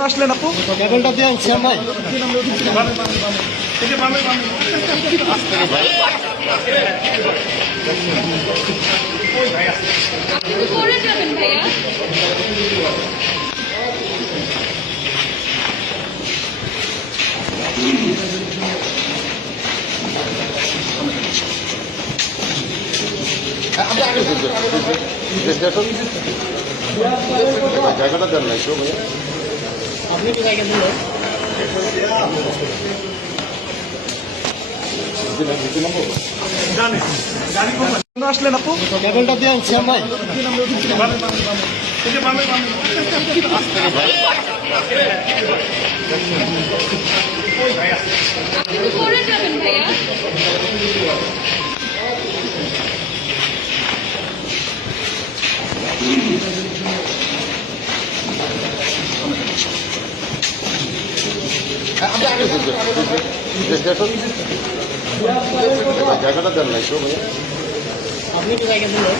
আসলেন আপু কেবলটা দিয়ে উঠছেন ভাই আগে জায়গাটা দেন নাই তো ভাইয়া আপনি কি জায়গা দিলেন? কেন আসলেন আপু? ভাইয়া আপনি আগে দেখবেন দেখুন জায়গাটা দেন নাই তো ভাইয়া জায়গা দিলেন